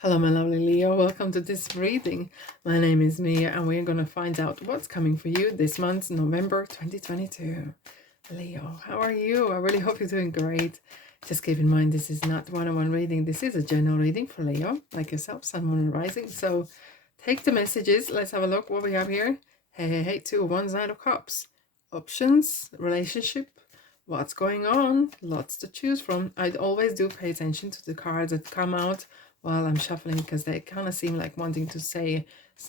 Hello, my lovely Leo. Welcome to this reading. My name is Mia, and we're going to find out what's coming for you this month, November 2022. Leo, how are you? I really hope you're doing great. Just keep in mind, this is not one-on-one reading. This is a general reading for Leo, like yourself, Sun, Moon, and Rising. So take the messages. Let's have a look what we have here. Hey, 2, 1, Nine of Cups. Options, relationship, what's going on, lots to choose from. I always do pay attention to the cards that come out while I'm shuffling, because they kind of seem like wanting to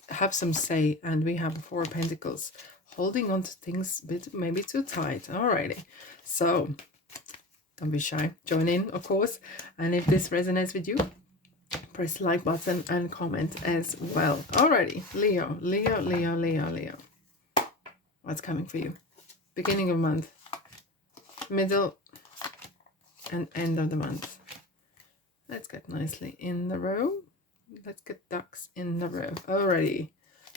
have some say. And we have 4 of Pentacles, holding on to things a bit maybe too tight. Alrighty, so don't be shy, join in, of course. And if this resonates with you, press the like button and comment as well. Alrighty, Leo, what's coming for you? Beginning of month, middle and end of the month. Let's get nicely in the row. Let's get ducks in the row. Alrighty.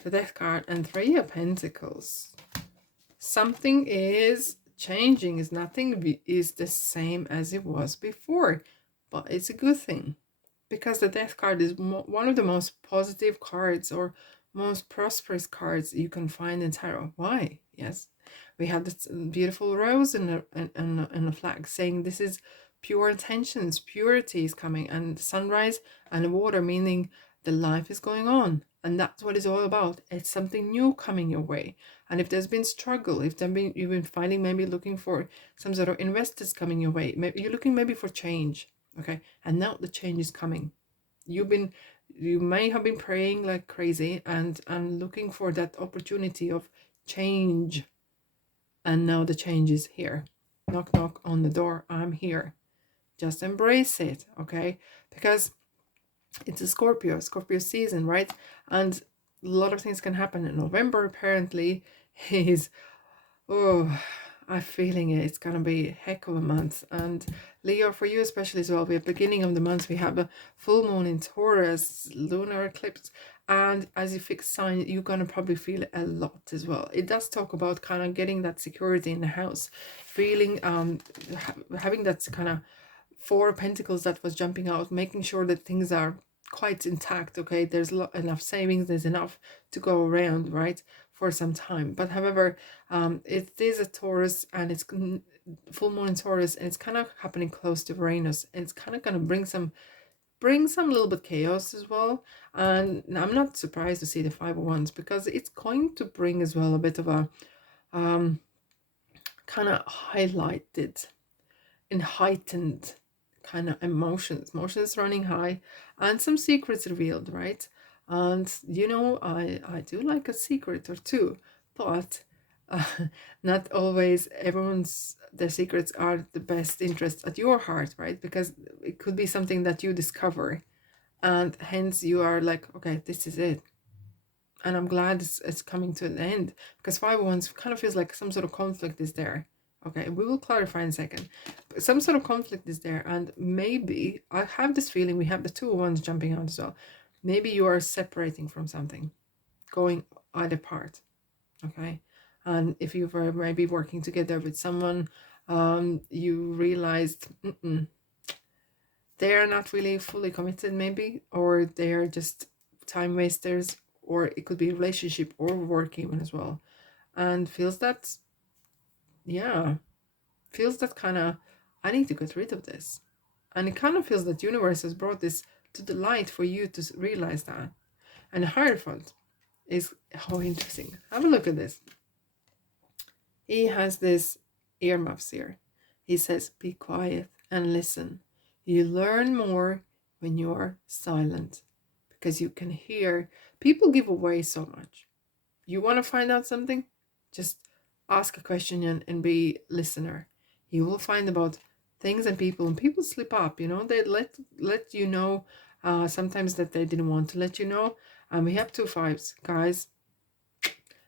The Death card and 3 of Pentacles. Something is changing. Is nothing is the same as it was before. But it's a good thing. Because the Death card is one of the most positive cards or most prosperous cards you can find in tarot. Why? Yes. We have this beautiful rose and a flag saying this is pure intentions, purity is coming, and sunrise and water, meaning the life is going on. And that's what it's all about. It's something new coming your way. And if there's been struggle, if you've been finding, maybe looking for some sort of investors coming your way, maybe you're looking maybe for change, okay? And now the change is coming. You may have been praying like crazy and looking for that opportunity of change. And now the change is here. Knock, knock on the door. I'm here. Just embrace it, okay? Because it's a Scorpio season, right? And a lot of things can happen in November. Apparently is, I'm feeling it. It's gonna be a heck of a month. And Leo, for you especially as well, we're beginning of the month, we have a full moon in Taurus, lunar eclipse, and as a fixed sign, you're gonna probably feel it a lot as well. It does talk about kind of getting that security in the house, feeling having that kind of 4 of Pentacles that was jumping out, making sure that things are quite intact, okay? There's enough savings, there's enough to go around, right, for some time. But however, it is a Taurus, and it's full moon in Taurus, and it's kind of happening close to Uranus, and it's kind of going to bring some little bit chaos as well. And I'm not surprised to see the 5 of Wands, because it's going to bring as well a bit of a kind of highlighted and heightened kind of emotions running high, and some secrets revealed, right? And you know, I do like a secret or two, but not always their secrets are the best interest at your heart, right? Because it could be something that you discover, and hence you are like, okay, this is it. And I'm glad it's coming to an end, because 5 of Wands kind of feels like some sort of conflict is there. Okay, we will clarify in a second. But some sort of conflict is there, and maybe, I have this feeling, we have the 2 of Wands jumping out as well. Maybe you are separating from something, going either part, okay? And if you were maybe working together with someone, you realized they're not really fully committed maybe, or they're just time wasters, or it could be a relationship or work even as well, and feels that, yeah, feels that kind of, I need to get rid of this. And it kind of feels that universe has brought this to the light for you to realize that. And the Hierophant is, how interesting. Have a look at this. He has this earmuffs here. He says, be quiet and listen. You learn more when you're silent, because you can hear. People give away so much. You want to find out something? Just ask a question and be listener. You will find about things and people slip up, you know. They let you know sometimes that they didn't want to let you know. And we have 2 5s, guys.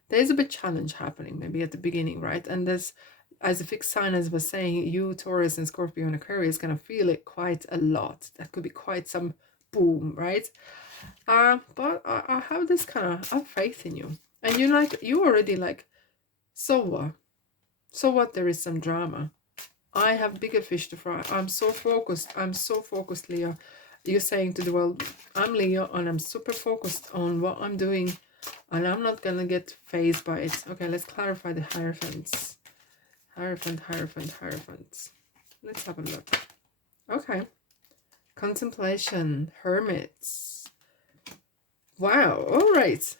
There's a bit challenge happening maybe at the beginning, right? And this, as a fixed sign, as I was saying, you, Taurus and Scorpio and Aquarius, gonna feel it quite a lot. That could be quite some boom, right? But I have this kind of, I have faith in you. And you already like, so what? So what, there is some drama. I have bigger fish to fry. I'm so focused, Leo. You're saying to the world, I'm Leo and I'm super focused on what I'm doing and I'm not gonna get phased by it. Okay, let's clarify the Hierophants. Hierophants. Let's have a look. Okay. Contemplation, Hermits. Wow, all right.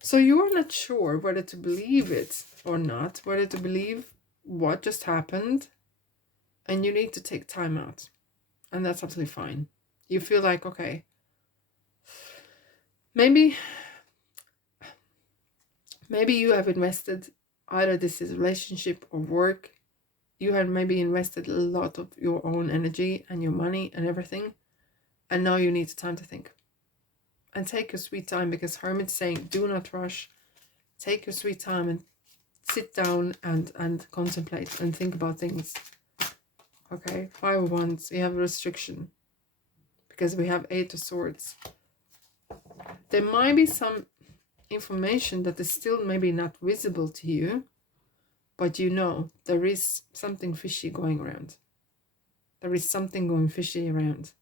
So you are not sure whether to believe it or not, whether to believe what just happened, and you need to take time out. And that's absolutely fine. You feel like, okay, maybe you have invested, either this is relationship or work, you have maybe invested a lot of your own energy and your money and everything, and now you need time to think. And take your sweet time, because Hermit's saying, do not rush. Take your sweet time and sit down and contemplate and think about things. Okay, 5 of Wands, we have a restriction because we have 8 of Swords. There might be some information that is still maybe not visible to you, but you know there is something fishy going around. There is something going fishy around.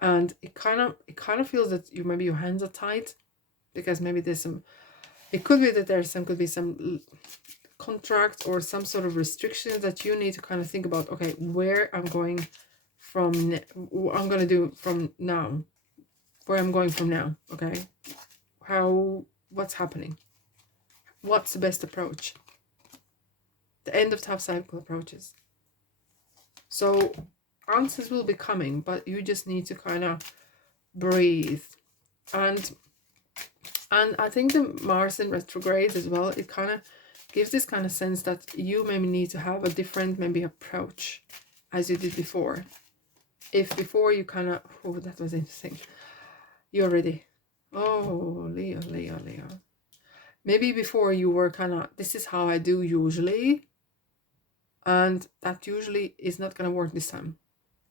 And it kind of feels that maybe your hands are tied, because maybe there's some, it could be that could be some contract or some sort of restrictions that you need to kind of think about. Okay, where I'm going from, what I'm going to do from now, where I'm going from now. Okay, what's happening, what's the best approach. The end of tough cycle approaches. So answers will be coming, but you just need to kind of breathe. And I think the Mars in retrograde as well, it kind of gives this kind of sense that you maybe need to have a different maybe approach as you did before. If before you kind of, oh, that was interesting. You're ready. Oh, Leo. Maybe before you were kind of, this is how I do usually. And that usually is not going to work this time,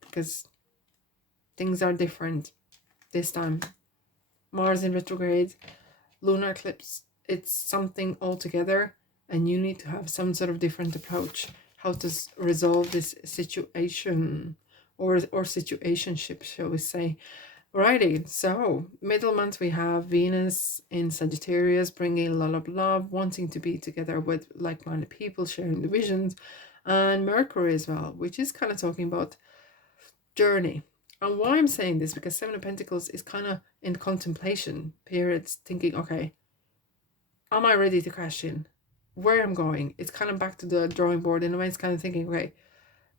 because things are different this time. Mars in retrograde, lunar eclipse, it's something altogether, and you need to have some sort of different approach how to resolve this situation or situationship, shall we say. Alrighty, so middle month we have Venus in Sagittarius, bringing a lot of love, wanting to be together with like-minded people, sharing the visions, and Mercury as well, which is kind of talking about journey. And why I'm saying this, because 7 of Pentacles is kind of in contemplation periods, thinking, okay, am I ready to cash in? Where I'm going? It's kind of back to the drawing board in a way. It's kind of thinking, okay,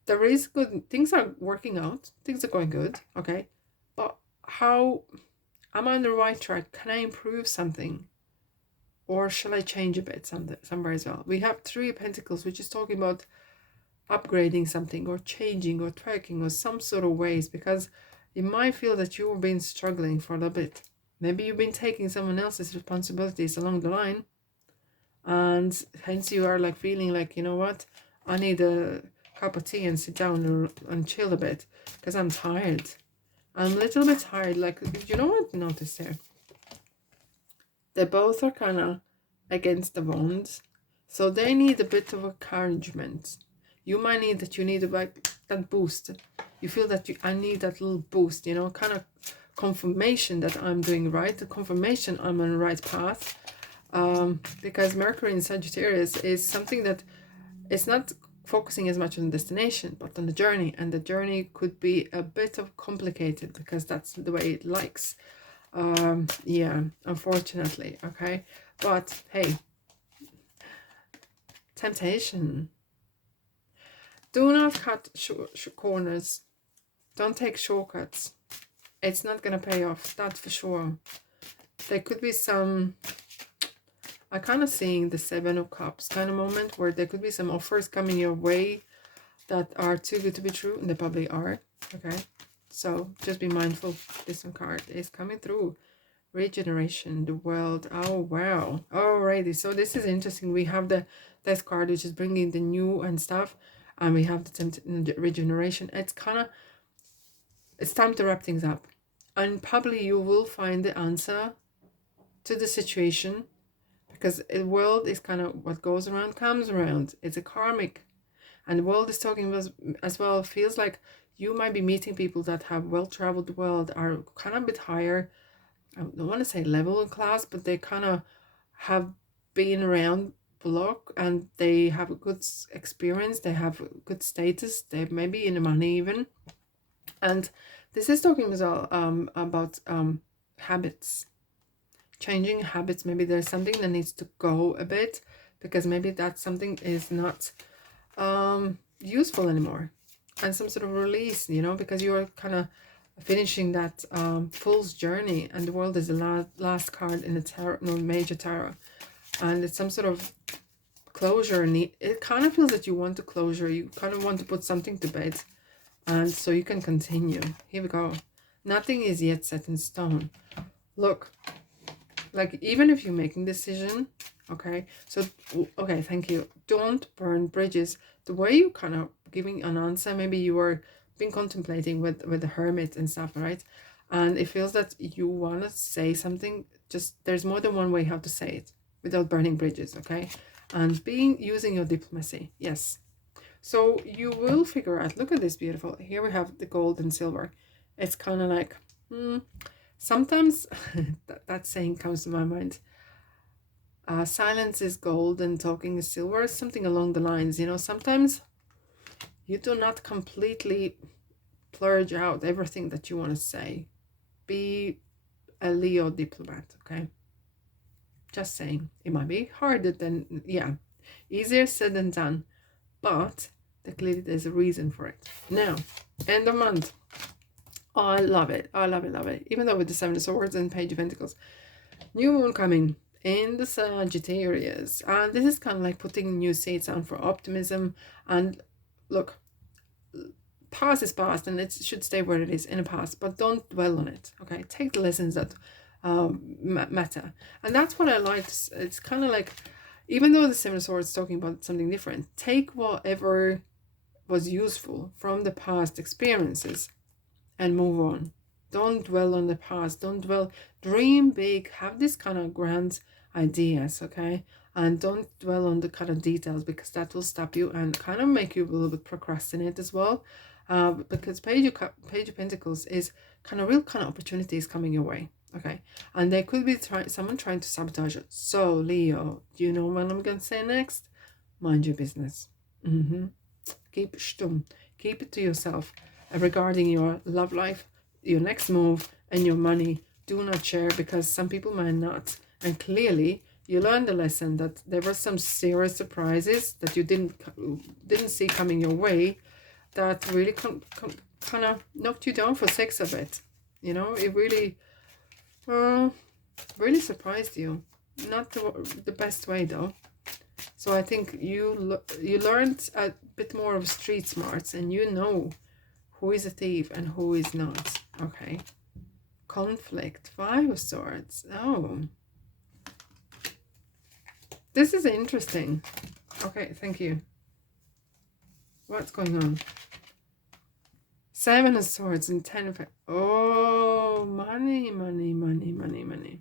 there is good, things are working out, things are going good, okay, but how am I on the right track? Can I improve something, or shall I change a bit somewhere as well? We have 3 of Pentacles, which is talking about upgrading something or changing or tweaking or some sort of ways, because you might feel that you've been struggling for a little bit. Maybe you've been taking someone else's responsibilities along the line, and hence you are like feeling like, you know what, I need a cup of tea and sit down and chill a bit, because I'm tired. I'm a little bit tired. Like, you know what, notice there, they both are kind of against the wands, so they need a bit of encouragement. You might need that, you need like that boost. You feel that I need that little boost, you know, kind of confirmation that I'm doing right, the confirmation I'm on the right path. Because Mercury in Sagittarius is something that it's not focusing as much on the destination, but on the journey. And the journey could be a bit of complicated, because that's the way it likes. Yeah, unfortunately, okay. But hey, temptation. Do not cut corners. Don't take shortcuts. It's not gonna pay off, that's for sure. There could be some, I kind of seeing the 7 of Cups kind of moment, where there could be some offers coming your way that are too good to be true, and they probably are, okay. So just be mindful. This one card is coming through. Regeneration, the world. Oh wow. Alrighty, so this is interesting. We have the Death card, which is bringing the new and stuff, and we have the regeneration. It's kind of, it's time to wrap things up, and probably you will find the answer to the situation, because the world is kind of what goes around comes around. It's a karmic And the world is talking as well, feels like you might be meeting people that have well-traveled the world, are kind of a bit higher, I don't want to say level in class, but they kind of have been around block, and they have a good experience, they have good status, they may be in the money even. And this is talking as well about habits, changing habits. Maybe there's something that needs to go a bit, because maybe that something is not useful anymore, and some sort of release, you know, because you're kind of finishing that fool's journey, and the world is the last card in the tarot, no, major tarot, and it's some sort of closure. And it kind of feels that you want a closure, you kind of want to put something to bed, and so you can continue. Here we go. Nothing is yet set in stone. Look, like, even if you're making a decision, okay, so, okay, thank you, don't burn bridges. The way you kind of giving an answer, maybe you were been contemplating with the hermit and stuff, right? And it feels that you want to say something, just there's more than one way how to say it without burning bridges, okay? And using your diplomacy, yes. So you will figure out, look at this beautiful, here we have the gold and silver. It's kind of like, sometimes that saying comes to my mind. Silence is gold and talking is silver, something along the lines, you know. Sometimes you do not completely plurge out everything that you want to say. Be a Leo diplomat, okay? Just saying. It might be harder than, yeah, easier said than done, but clearly there's a reason for it. Now, end of month. Oh, I love it. I love it, love it. Even though with the Seven of Swords and Page of Pentacles. New moon coming in the Sagittarius. And this is kind of like putting new seeds on for optimism. And look, past is past, and it should stay where it is in the past, but don't dwell on it, okay? Take the lessons that matter. And that's what I like. It's kind of like, even though the Seven of Swords is talking about something different, take whatever was useful from the past experiences and move on. Don't dwell on the past. Don't dwell. Dream big. Have this kind of grand ideas, okay? And don't dwell on the kind of details, because that will stop you and kind of make you a little bit procrastinate as well. Because Page of Pentacles is kind of real kind of opportunities coming your way, okay? And there could be someone trying to sabotage it. So Leo, do you know what I'm going to say next? Mind your business. Keep stum. Keep it to yourself. Regarding your love life, your next move, and your money, do not share, because some people might not. And clearly you learned the lesson that there were some serious surprises that you didn't see coming your way, that really kind of knocked you down for 6 of it. You know, it really really surprised you. Not the best way though. So I think you learned a bit more of street smarts, and you know who is a thief and who is not, okay? Conflict, 5 of Swords. Oh, this is interesting. Okay, thank you. What's going on? 7 of Swords and 10 of... Oh, money, money, money, money, money.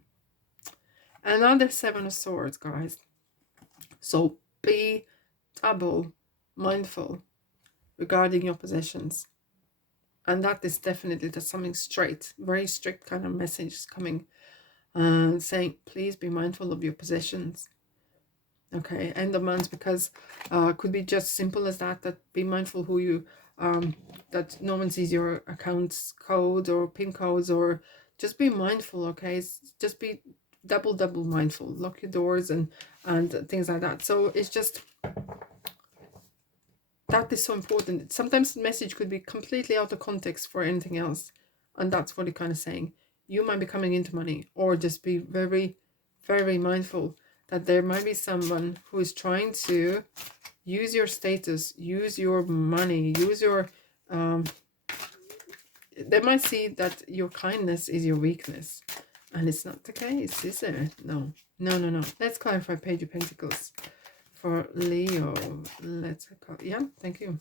Another 7 of Swords, guys. So be double mindful regarding your possessions. And that is definitely something straight, very strict kind of message coming, saying, please be mindful of your possessions. Okay, end of month, because could be just simple as that be mindful who you, that no one sees your account code or PIN codes, or just be mindful, okay? Just be double mindful. Lock your doors and things like that. So it's just... that is so important. Sometimes the message could be completely out of context for anything else. And that's what it's kind of saying. You might be coming into money, or just be very, very mindful that there might be someone who is trying to use your status, use your money, use your... they might see that your kindness is your weakness. And it's not the case, is it? No. Let's clarify Page of Pentacles. For Leo, let's go. Yeah, thank you.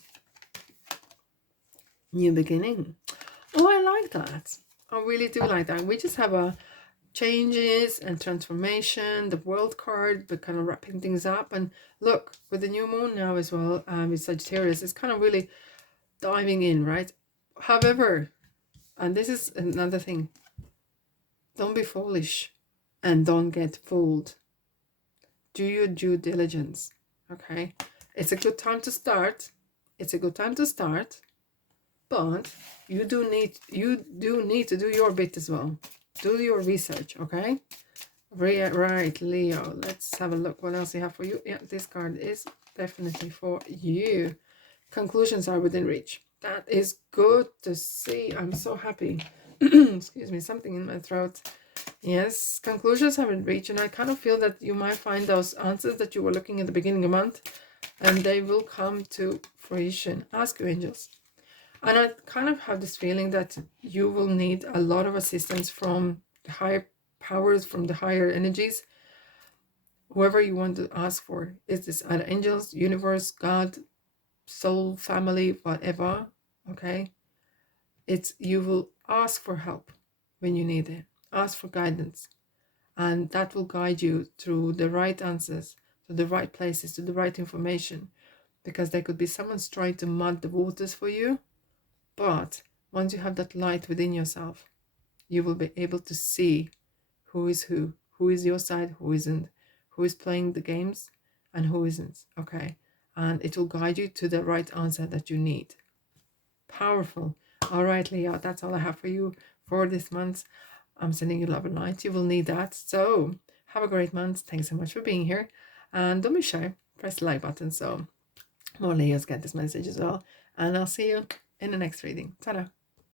New beginning. Oh, I like that. I really do like that. We just have a changes and transformation, the world card, but kind of wrapping things up. And look, with the new moon now as well, with Sagittarius, it's kind of really diving in, right? However, and this is another thing, don't be foolish and don't get fooled. Do your due diligence, okay? It's a good time to start. It's a good time to start, but you do need to do your bit as well. Do your research, okay? Right, Leo. Let's have a look. What else I have for you? Yeah, this card is definitely for you. Conclusions are within reach. That is good to see. I'm so happy. Excuse me, something in my throat. Yes, conclusions have been reached, and I kind of feel that you might find those answers that you were looking at the beginning of the month, and they will come to fruition. Ask your angels. And I kind of have this feeling that you will need a lot of assistance from the higher powers, from the higher energies, whoever you want to ask for. Is this either angels, universe, God, soul, family, whatever, okay? You will ask for help when you need it. Ask for guidance. And that will guide you through the right answers, to the right places, to the right information. Because there could be someone's trying to mud the waters for you. But once you have that light within yourself, you will be able to see who is your side, who isn't, who is playing the games, and who isn't, okay? And it will guide you to the right answer that you need. Powerful. All right, Leo, that's all I have for you for this month. I'm sending you love and light. You will need that. So have a great month. Thanks so much for being here. And don't be shy. Press the like button so more Leos get this message as well. And I'll see you in the next reading. Ta-da.